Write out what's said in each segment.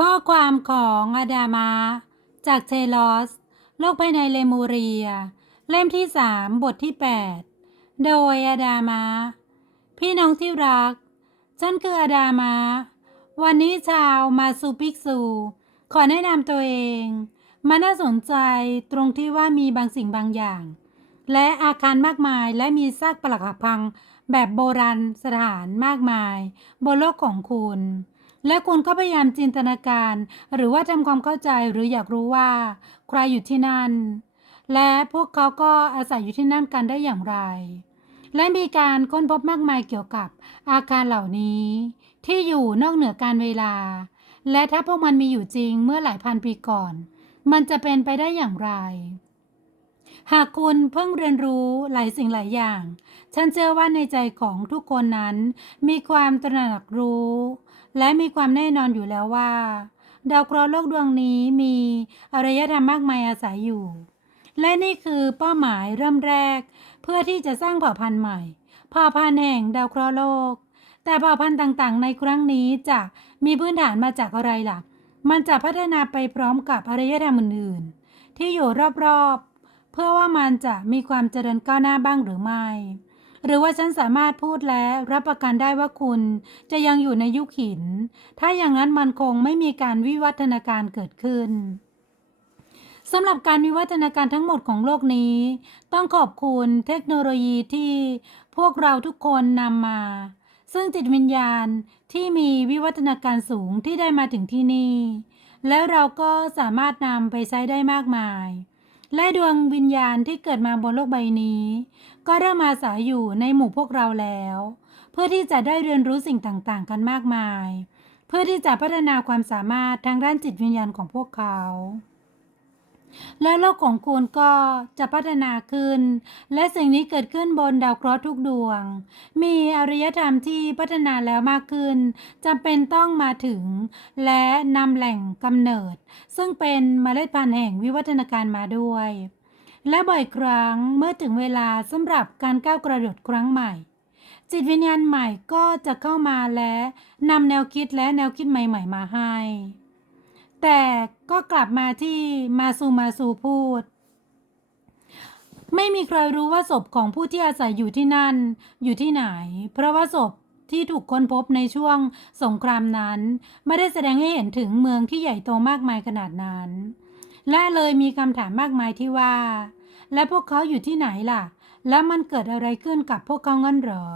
ข้อความของอาดามา จากเทลอส โลกภายในเลมูเรีย เล่มที่สามบทที่ 8 โดยอาดามา พี่น้องที่รัก ฉันคืออาดามา วันนี้ชาวมาซูปิกซู ขอแนะนำตัวเองมันน่าสนใจตรงที่ว่ามีบางสิ่งบางอย่าง และอาคารมากมายและมีซากปรักหักพังแบบโบราณสถานมากมาย บนโลกของคุณ และคุณก็พยายามจินตนาการ หรือว่าทำความเข้าใจหรืออยากรู้ว่า ใครอยู่ที่นั่น และพวกเขาก็อาศัยอยู่ที่นั่นกันได้อย่างไร และมีการค้นพบมากมายเกี่ยวกับอาคารเหล่านี้ ที่อยู่นอกเหนือการเวลา และถ้าพวกมันมีอยู่จริงเมื่อหลายพันปีก่อน มันจะเป็นไปได้อย่างไรหากคุณเพิ่งเรียนรู้หลายสิ่งหลายอย่าง ฉันเชื่อว่าในใจของทุกคนนั้น มีความตระหนักรู้ และมีความแน่นอนอยู่แล้วว่า ดาวเคราะห์โลกดวงนี้มีอารยธรรมมากมายอาศัยอยู่ และนี่คือเป้าหมายเริ่มแรก เพื่อที่จะสร้างเผ่าพันธุ์ใหม่เผ่าพันธุ์แห่งดาวเคราะห์โลก แต่เผ่าพันธุ์ต่างๆ ในครั้งนี้จะมีพื้นฐานมาจากอะไรล่ะ มันจะพัฒนาไปพร้อมกับอารยธรรมอื่นๆที่อยู่รอบๆ เพื่อว่ามันจะมีความเจริญก้าวหน้าบ้างหรือไม่ หรือว่าฉันสามารถพูดและรับประกันได้ว่าคุณจะยังอยู่ในยุคหิน ถ้าอย่างนั้นมันคงไม่มีการวิวัฒนาการเกิดขึ้นสำหรับการวิวัฒนาการทั้งหมดของโลกนี้ ต้องขอบคุณเทคโนโลยีที่พวกเราทุกคนนำมา ซึ่งจิตวิญญาณที่มีวิวัฒนาการสูงที่ได้มาถึงที่นี่ แล้วเราก็สามารถนำไปใช้ได้มากมาย และดวงวิญญาณที่เกิดมาบนโลกใบนี้ ก็เริ่มอาศัยอยู่ในหมู่พวกเราแล้ว เพื่อที่จะได้เรียนรู้สิ่งต่างๆ กันมากมาย เพื่อที่จะพัฒนาความสามารถทางด้านจิตวิญญาณของพวกเขา และโลกของคุณก็จะพัฒนาขึ้น และสิ่งนี้เกิดขึ้นบนดาวเคราะห์ทุกดวง มีอารยธรรมที่พัฒนาแล้วมากขึ้นจำเป็นต้องมาถึง และนำแหล่งกำเนิด ซึ่งเป็นเมล็ดพันธุ์แห่งวิวัฒนาการมาด้วย และบ่อยครั้งเมื่อถึงเวลาสำหรับการก้าวกระโดดครั้งใหม่จิตวิญญาณใหม่ก็จะเข้ามาและนำแนวคิดและแนวคิดใหม่ ๆ มาให้ แต่ก็กลับมาที่มาซูมาซูพูด ไม่มีใครรู้ว่าศพของผู้ที่อาศัยอยู่ที่นั่น อยู่ที่ไหน เพราะว่าศพที่ถูกค้นพบในช่วงสงครามนั้น ไม่ได้แสดงให้เห็นถึงเมืองที่ใหญ่โตมากมายขนาดนั้น และเลยมีคำถามมากมายที่ว่า และพวกเขาอยู่ที่ไหนล่ะ แล้วมันเกิดอะไรขึ้นกับพวกเขางั้นเหรอ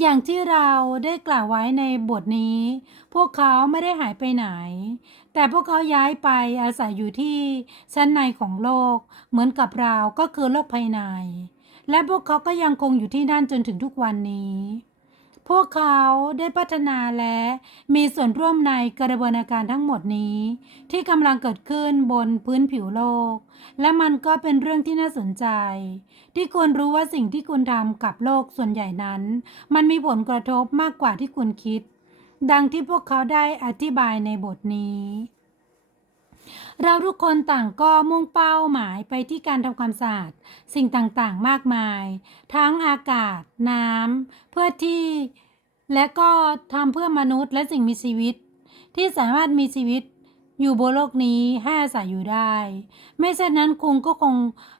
อย่างที่เราได้กล่าวไว้ในบทนี้ พวกเขาไม่ได้หายไปไหน แต่พวกเขาย้ายไปอาศัยอยู่ที่ชั้นในของโลก เหมือนกับเราก็คือโลกภายใน และพวกเขาก็ยังคงอยู่ที่นั่นจนถึงทุกวันนี้ พวกเขาได้พัฒนาและมีส่วนร่วมในกระบวนการทั้งหมดนี้ ที่กำลังเกิดขึ้นบนพื้นผิวโลก และมันก็เป็นเรื่องที่น่าสนใจ ที่ควรรู้ว่าสิ่งที่คุณทำกับโลกส่วนใหญ่นั้น มันมีผลกระทบมากกว่าที่คุณคิด ดังที่พวกเขาได้อธิบายในบทนี้ เราทุกคนต่างก็มุ่งเป้าหมายไปที่การทำความสะอาดสิ่งต่างๆมากมาย ทั้งอากาศน้ำเพื่อที่และก็ทำเพื่อมนุษย์และสิ่งมีชีวิต ที่สามารถมีชีวิตอยู่บนโลกนี้ให้อาศัยอยู่ได้ ไม่เช่นนั้นคุณก็คง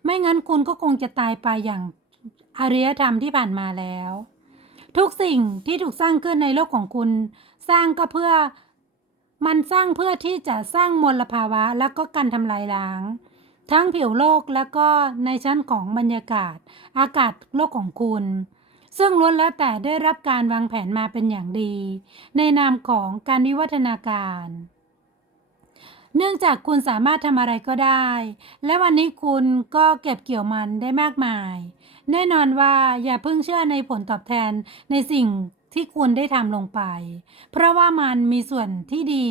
ไม่งั้นคุณก็คงจะตายไปอย่างอารยธรรมที่ผ่านมาแล้ว ทุกสิ่งที่ถูกสร้างขึ้นในโลกของคุณ สร้างก็เพื่อ มันสร้างเพื่อที่จะสร้างมลภาวะแล้วก็การทำลายล้าง ทั้งผิวโลกแล้วก็ในชั้นของบรรยากาศ อากาศโลกของคุณ ซึ่งล้วนแล้วแต่ได้รับการวางแผนมาเป็นอย่างดี ในนามของการวิวัฒนาการ เนื่องจากคุณสามารถทำอะไรก็ได้ และวันนี้คุณก็เก็บเกี่ยวมันได้มากมาย แน่นอนว่าอย่าเพิ่งเชื่อในผลตอบแทนในสิ่ง ที่คุณได้ทำลงไป เพราะว่ามันมีส่วนที่ดี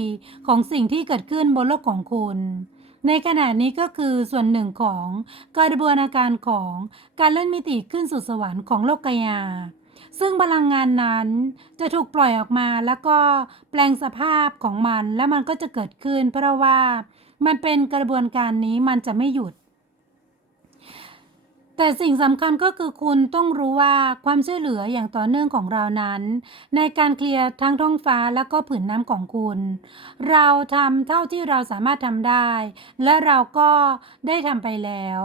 ของสิ่งที่เกิดขึ้นบนโลกของคุณ ในขณะนี้ก็คือส่วนหนึ่งของกระบวนการของการเลื่อนมิติขึ้นสู่สวรรค์ของโลกกายา ซึ่งพลังงานนั้นจะถูกปล่อยออกมาแล้วก็แปลงสภาพของมัน แล้วมันก็จะเกิดขึ้น เพราะว่ามันเป็นกระบวนการนี้มันจะไม่หยุด แต่สิ่งสำคัญก็คือคุณต้องรู้ว่าความช่วยเหลืออย่างต่อเนื่องของเรานั้น ในการเคลียร์ทั้งท้องฟ้าและก็ผืนน้ำของคุณ เราทำเท่าที่เราสามารถทำได้ และเราก็ได้ทำไปแล้ว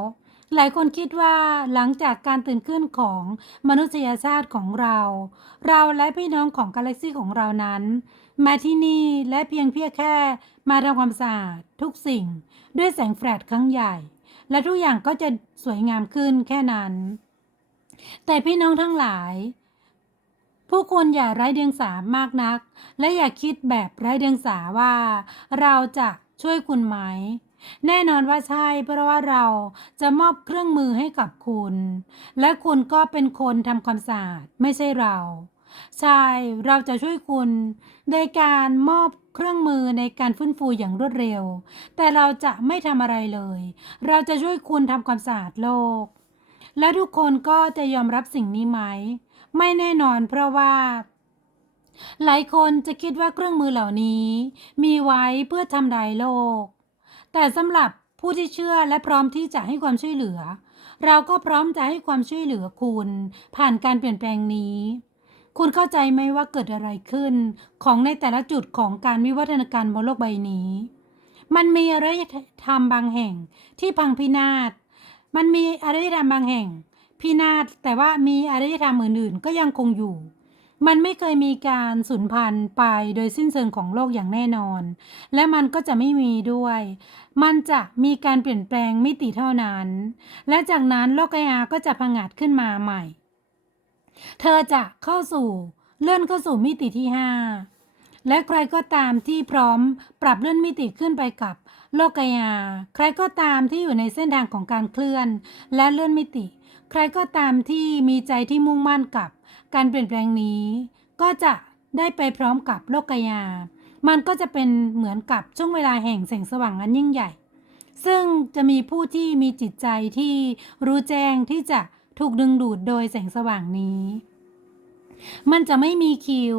หลายคนคิดว่าหลังจากการตื่นขึ้นของมนุษยชาติของเรา เราและพี่น้องของกาแล็กซี่ของเรานั้น มาที่นี่และเพียงเพียงแค่มาทำความสะอาดทุกสิ่ง ด้วยแสงแฟลชครั้งใหญ่ และทุกอย่างก็จะสวยงามขึ้นแค่นั้น แต่พี่น้องทั้งหลาย ผู้คนอย่าไร้เดียงสามากนัก และอย่าคิดแบบไร้เดียงสาว่า เราจะช่วยคุณไหม แน่นอนว่าใช่ เพราะว่าเราจะมอบเครื่องมือให้กับคุณ และคุณก็เป็นคนทำความสะอาดไม่ใช่เราใช่ เราจะช่วยคุณโดยการมอบ เครื่องมือในการฟื้นฟูอย่างรวดเร็ว แต่เราจะไม่ทำอะไรเลย เราจะช่วยคุณทำความสะอาดโลก และทุกคนก็จะยอมรับสิ่งนี้ไหม ไม่แน่นอนเพราะว่า หลายคนจะคิดว่าเครื่องมือเหล่านี้ มีไว้เพื่อทำลายโลก แต่สำหรับผู้ที่เชื่อและพร้อมที่จะให้ความช่วยเหลือ เราก็พร้อมจะให้ความช่วยเหลือคุณ ผ่านการเปลี่ยนแปลงนี้ คุณเข้าใจไหมว่าเกิดอะไรขึ้น ของในแต่ละจุดของการวิวัฒนาการบนโลกใบนี้ มันมีอารยธรรมบางแห่งที่พังพินาศ มันมีอารยธรรมบางแห่ง พินาศแต่ว่ามีอารยธรรมอื่นๆ ก็ยังคงอยู่ มันไม่เคยมีการสูญพันธุ์ไปโดยสิ้นเชิงของโลกอย่างแน่นอน และมันก็จะไม่มีด้วย มันจะมีการเปลี่ยนแปลงมิติเท่านั้น และจากนั้นโลกยาก็จะพังอาจขึ้นมาใหม่ เธอจะเข้าสู่เลื่อนเข้าสู่มิติที่ 5 และใครก็ตามที่พร้อมปรับเลื่อนมิติขึ้นไปกับโลกยา ใครก็ตามที่อยู่ในเส้นทางของการเคลื่อน และเลื่อนมิติ ใครก็ตามที่มีใจที่มุ่งมั่นกับการเปลี่ยนแปลงนี้ ก็จะได้ไปพร้อมกับโลกยา มันก็จะเป็นเหมือนกับช่วงเวลาแห่งแสงสว่างอันยิ่งใหญ่ ซึ่งจะมีผู้ที่มีจิตใจที่รู้แจ้งที่จะ ถูกดึงดูดโดยแสงสว่างนี้ มันจะไม่มีคิว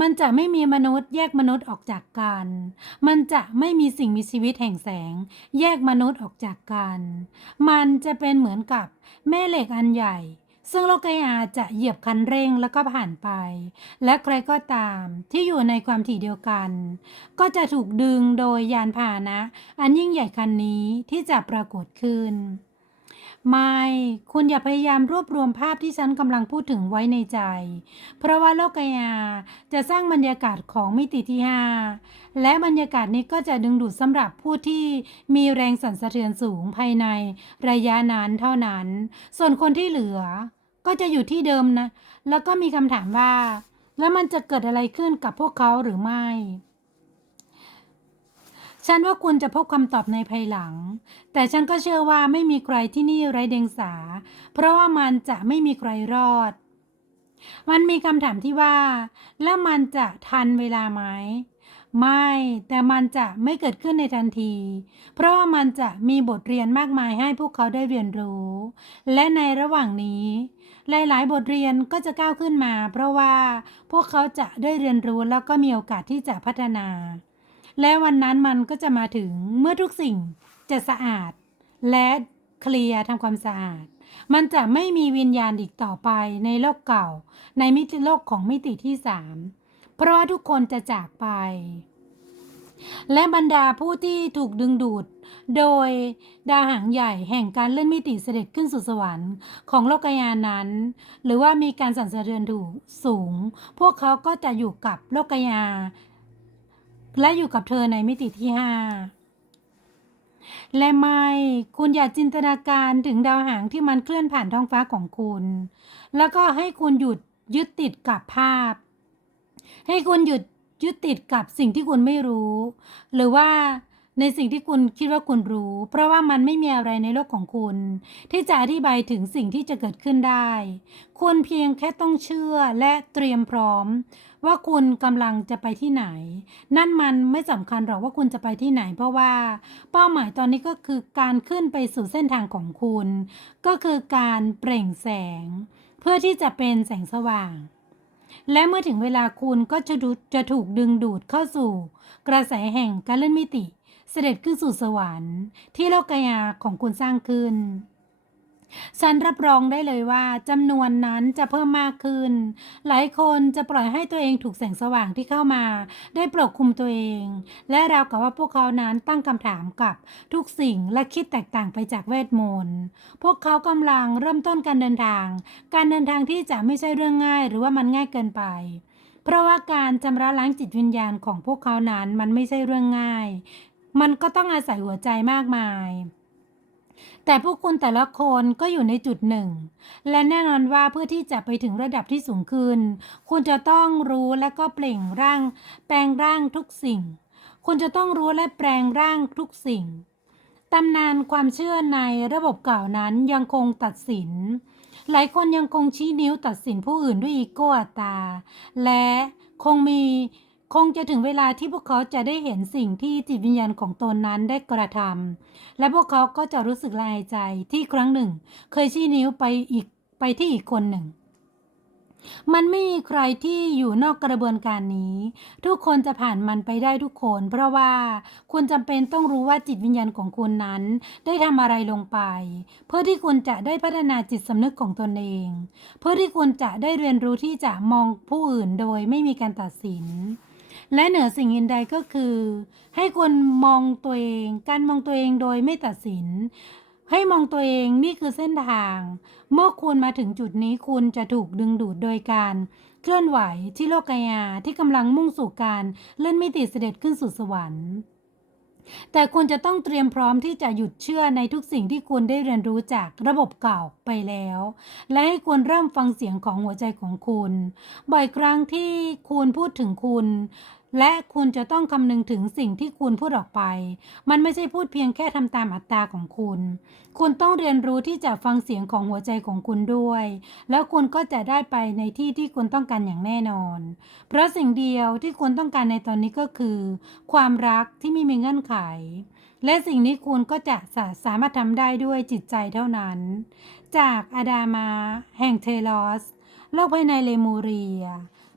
มันจะไม่มีมนุษย์ แยกมนุษย์ออกจากกัน มันจะไม่มีสิ่งมีชีวิตแห่งแสง แยกมนุษย์ออกจากกัน มันจะเป็นเหมือนกับแม่เหล็กอันใหญ่ ซึ่งโลกยาจะเหยียบคันเร่งแล้วก็ผ่านไป และใครก็ตามที่อยู่ในความถี่เดียวกัน ก็จะถูกดึงโดยยานพาหนะ อันยิ่งใหญ่คันนี้ที่จะปรากฏขึ้น ไม่ คุณอย่าพยายามรวบรวมภาพที่ฉันกำลังพูดถึงไว้ในใจ เพราะว่าโลกยาจะสร้างบรรยากาศของมิติที่5และบรรยากาศนี้ก็จะดึงดูดสำหรับผู้ที่มีแรงสั่นสะเทือนสูงภายในระยะนั้นเท่านั้น ส่วนคนที่เหลือ ก็จะอยู่ที่เดิมนะ แล้วก็มีคำถามว่า แล้วมันจะเกิดอะไรขึ้นกับพวกเขาหรือไม่ ฉันว่าคุณจะพบคำตอบในภายหลัง แต่ฉันก็เชื่อว่าไม่มีใครที่นี่ไร้เดียงสา เพราะว่ามันจะไม่มีใครรอด มันมีคำถามที่ว่า แล้วมันจะทันเวลาไหม ไม่ แต่มันจะไม่เกิดขึ้นในทันที เพราะว่ามันจะมีบทเรียนมากมายให้พวกเขาได้เรียนรู้ และในระหว่างนี้ หลาย ๆ บทเรียนก็จะก้าวขึ้นมา เพราะว่าพวกเขาจะได้เรียนรู้แล้วก็มีโอกาสที่จะพัฒนา และวันนั้นมันก็จะมาถึงเมื่อทุกสิ่งจะสะอาด และเคลียร์ทำความสะอาด มันจะไม่มีวิญญาณอีกต่อไปในโลกเก่า ในมิติโลกของมิติที่สามเพราะว่าทุกคนจะจากไป และบรรดาผู้ที่ถูกดึงดูด โดยดาหางใหญ่แห่งการเลื่อนมิติเสด็จขึ้นสู่สวรรค์ของโลกยานนั้น หรือว่ามีการสั่นสะเทือนถูกสูง พวกเขาก็จะอยู่กับโลกยา และอยู่กับเธอในมิติที่ห้าและไม่ คุณอย่าจินตนาการถึงดาวหางที่มันเคลื่อนผ่านท้องฟ้าของคุณ แล้วก็ให้คุณหยุดยึดติดกับภาพ ให้คุณหยุดยึดติดกับสิ่งที่คุณไม่รู้ หรือว่า ในสิ่งที่คุณคิดว่าคุณรู้ เพราะว่ามันไม่มีอะไรในโลกของคุณ ที่จะอธิบายถึงสิ่งที่จะเกิดขึ้นได้ คุณเพียงแค่ต้องเชื่อและเตรียมพร้อม ว่าคุณกำลังจะไปที่ไหน นั่นมันไม่สำคัญหรอกว่าคุณจะไปที่ไหน เพราะว่าเป้าหมายตอนนี้ก็คือการขึ้นไปสู่เส้นทางของคุณ ก็คือการเปล่งแสง เพื่อที่จะเป็นแสงสว่างและเมื่อถึงเวลาคุณก็จะจะถูกดึงดูดเข้าสู่ กระแสแห่งการเลื่อนมิติ เสด็จขึ้นสู่สวรรค์ ที่โลกยาของคุณสร้างขึ้นฉันรับรองได้เลยว่าจำนวนนั้นจะเพิ่มมากขึ้น หลายคนจะปล่อยให้ตัวเองถูกแสงสว่างที่เข้ามา ได้ปกคลุมตัวเอง และเรากับว่าพวกเขานั้นตั้งคำถามกับทุกสิ่งและคิดแตกต่างไปจากเวทมนต์พวกเขากำลังเริ่มต้นการเดินทาง การเดินทางที่จะไม่ใช่เรื่องง่าย หรือว่ามันง่ายเกินไป เพราะว่าการชำระล้างจิตวิญญาณของพวกเขานั้นมันไม่ใช่เรื่องง่าย มันก็ต้องอาศัยหัวใจมากมาย แต่พวกคุณแต่ละคนก็อยู่ในจุดหนึ่ง และแน่นอนว่าเพื่อที่จะไปถึงระดับที่สูงขึ้น คุณจะต้องรู้และก็เปล่งร่าง แปลงร่างทุกสิ่ง คุณจะต้องรู้และแปลงร่างทุกสิ่งตำนานความเชื่อในระบบเก่านั้นยังคงตัดสิน หลายคนยังคงชี้นิ้วตัดสินผู้อื่นด้วยอีโก้อัตตา และคงมี คงจะถึงเวลาที่พวกเขาจะได้เห็นสิ่งที่จิตวิญญาณของตนนั้นได้กระทำและพวกเขาก็จะรู้สึกละอายใจที่ครั้งหนึ่ง เคยชี้นิ้วไปอีกไปที่อีกคนหนึ่ง มันไม่มีใครที่อยู่นอกกระบวนการนี้ ทุกคนจะผ่านมันไปได้ทุกคน เพราะว่าคุณจำเป็นต้องรู้ว่าจิตวิญญาณของคุณนั้น ได้ทำอะไรลงไป เพื่อที่คุณจะได้พัฒนาจิตสำนึกของตนเอง เพื่อที่คุณจะได้เรียนรู้ที่จะมองผู้อื่นโดยไม่มีการตัดสิน และเหนือสิ่งอื่นใดก็คือ ให้คุณมองตัวเอง การมองตัวเองโดยไม่ตัดสิน ให้มองตัวเองนี่คือเส้นทาง เมื่อคุณมาถึงจุดนี้คุณจะถูกดึงดูดโดยการเคลื่อนไหวที่โลกายาที่กำลังมุ่งสู่การเลื่อนมิติเสด็จขึ้นสู่สวรรค์แต่คุณจะต้องเตรียมพร้อมที่จะหยุดเชื่อในทุกสิ่งที่คุณได้เรียนรู้จากระบบเก่าไปแล้ว และให้คุณเริ่มฟังเสียงของหัวใจของคุณ บ่อยครั้งที่คุณพูดถึงคุณ และคุณจะต้องคำนึงถึงสิ่งที่คุณพูดออกไป มันไม่ใช่พูดเพียงแค่ทำตามอัตราของคุณ คุณต้องเรียนรู้ที่จะฟังเสียงของหัวใจของคุณด้วย แล้วคุณก็จะได้ไปในที่ที่คุณต้องการอย่างแน่นอน เพราะสิ่งเดียวที่คุณต้องการในตอนนี้ก็คือ ความรักที่ไม่มีเงื่อนไข และสิ่งนี้คุณก็จะสาสามารถทำได้ด้วยจิตใจเท่านั้น จากอาดามา แห่งเทลอส โลกภายในเลมูเรีย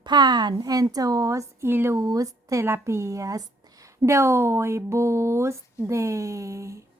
ผ่านแอนโจสอิลูสเทลาเปียส โดยบูสเดย์